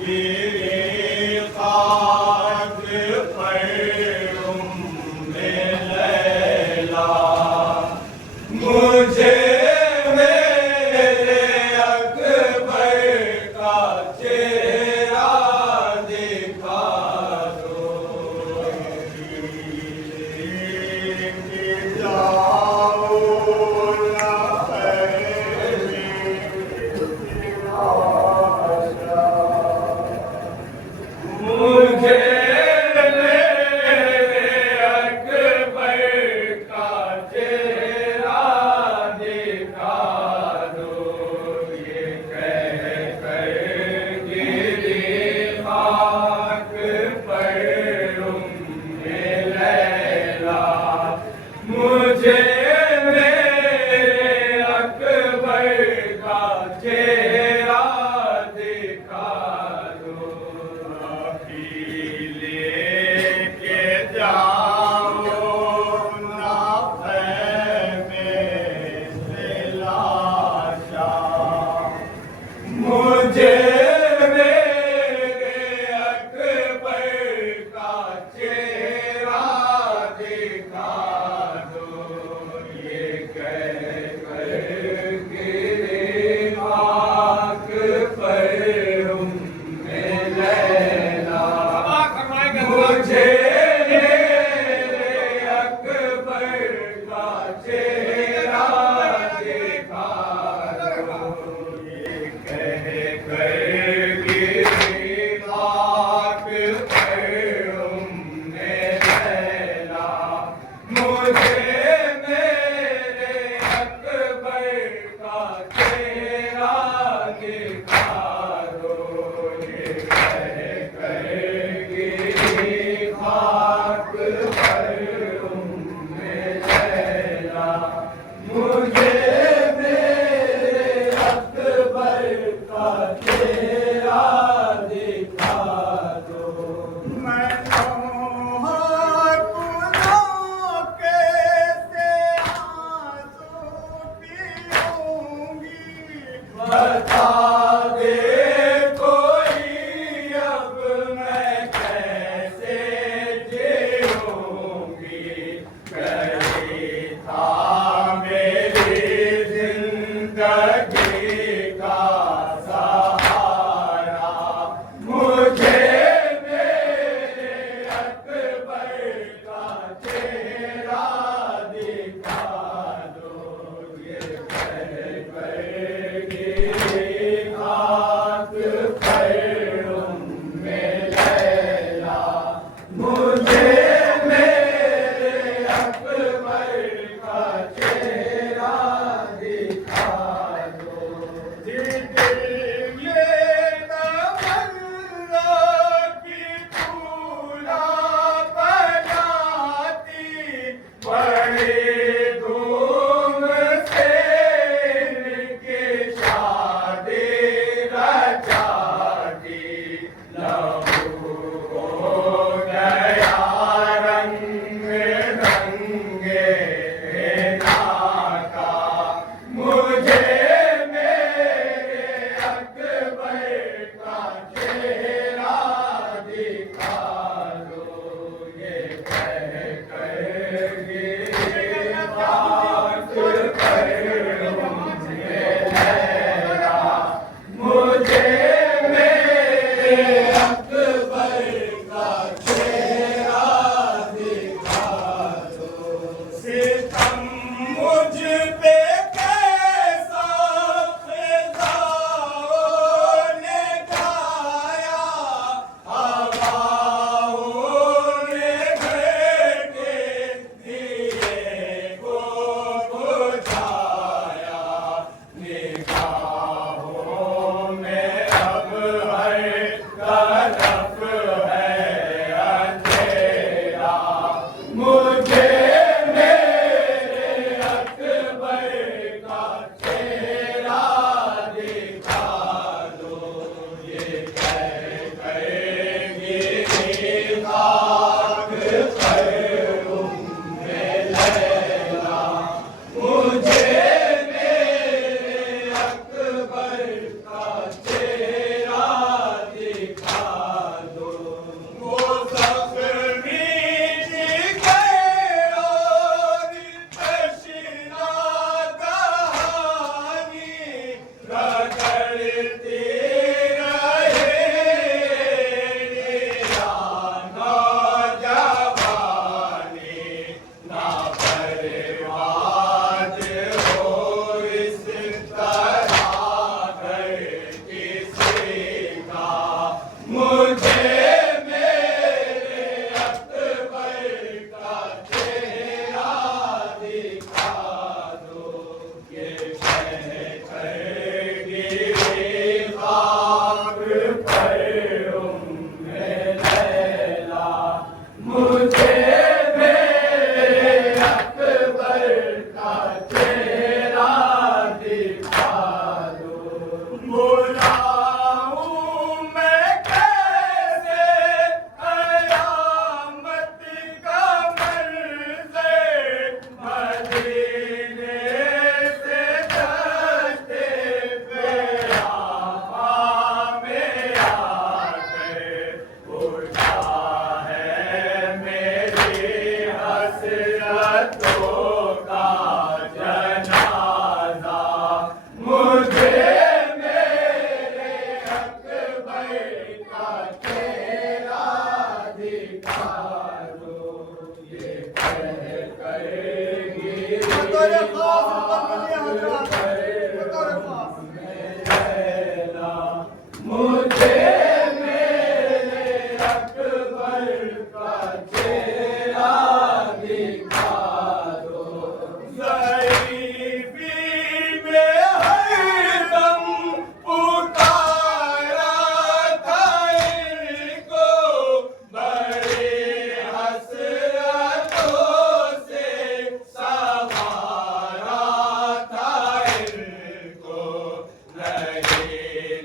गिरी खाक पैरों में लैला, मुझे मेरे अकबर का चेहरा दिखा दो। जाओ ना मुझे मेरे अकबर का चेहरा दिखा दो। ये कह कर गिरी खाक पैरों में लैला, मुझे मेरे अकबर का चेहरा दिखा दो। लेके जाओ ना में से लाशा, मुझे मेरे अकबर का चेहरा दिखा दो। ये कह कर गिरे खाक पैरों में लैला, मुझे मेरे अकबर का चेहरा दिखा दो। ये कह कर गिरी खाक पैरों में लैला, मुझे मेरे अकबर का चेहरा दिखा दो। ये कह कर गिरी खाक पैरों में लैला, मुझे मेरे अकबर का चेहरा दिखा दो। मैं बता दे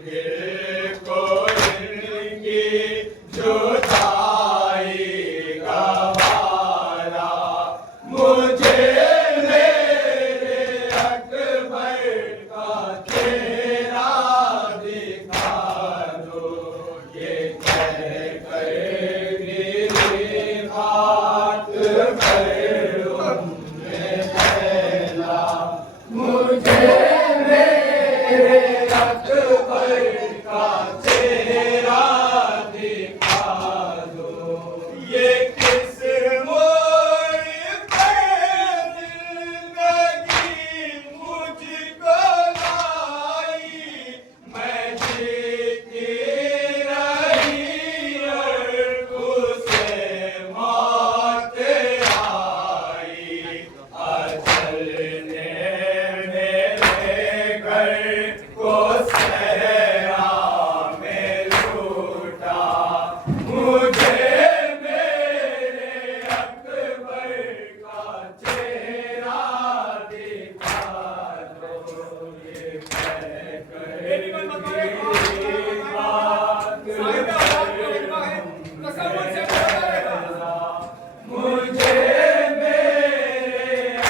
दिल को इनकी जुदाई गवारा, मुझे मेरे अकबर का चेहरा दिखा दो, ये कह कर गिरी हाथ पर उम्मे लैला, मुझे मेरे अकबर का चेहरा दिखा दो, ये किस मोड़ पर जिंदगी मुझको लाई, मैं जीती रही और उसे मौत आई, अजल ने मेरे घर को सहरा में लूटा, मुझे मेरे अकबर का चेहरा दिखा दो, ये कहकर मेरी बात मुझे मेरे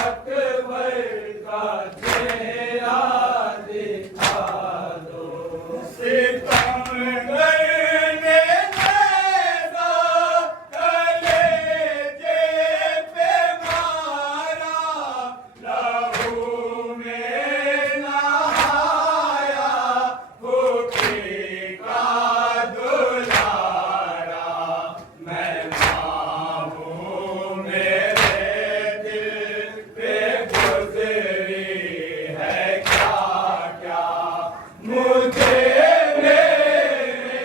अकबर का चेहरा दिखा दो, सितमगर ने ऐसा कलेजे पे मारा, लहू में नहाया भूखी का दुलारा, मैं माँ हूँ मेरे दिल पे गुजरी है क्या क्या, मुझे मेरे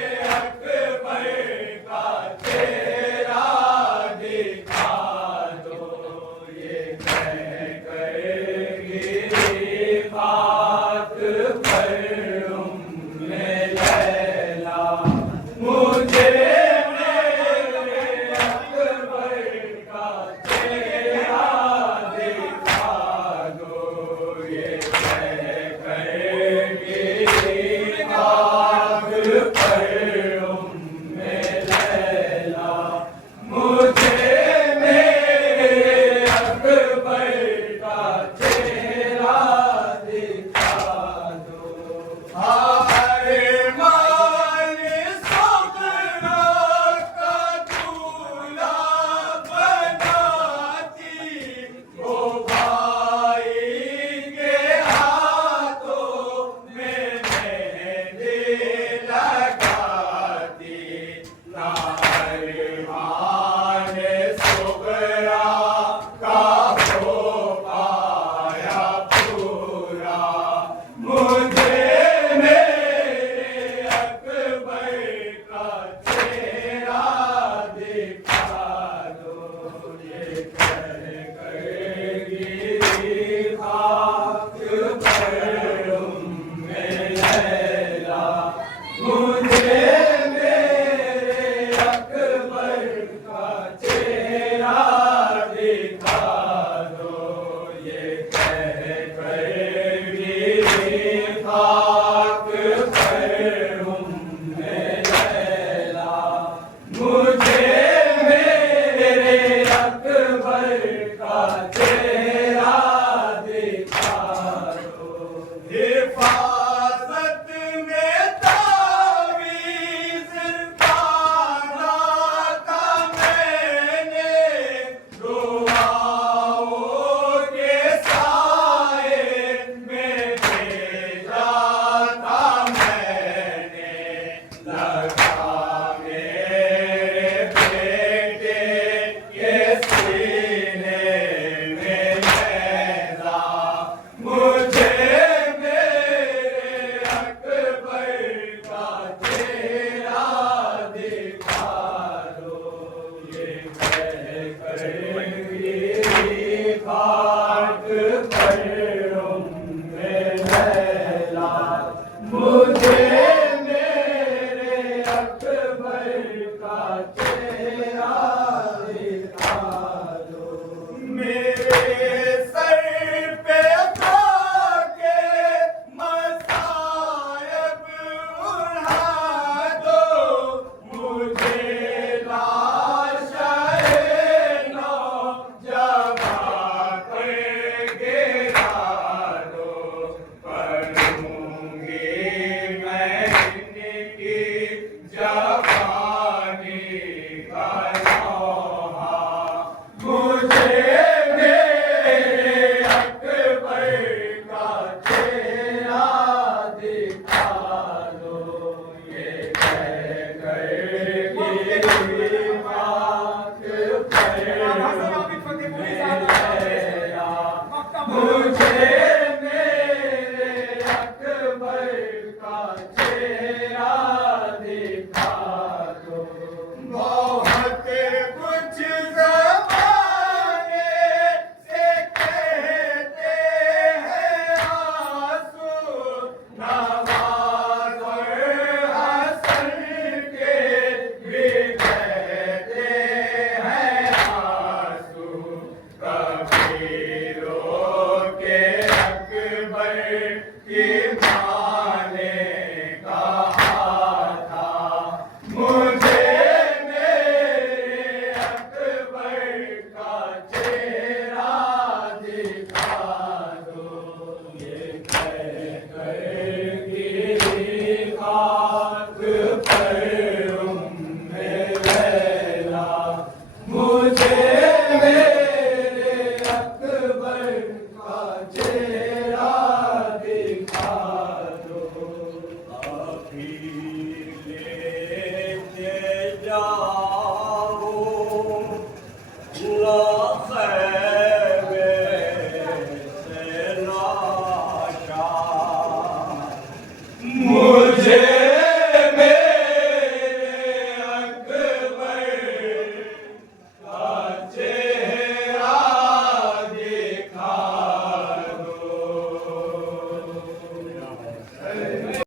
खैर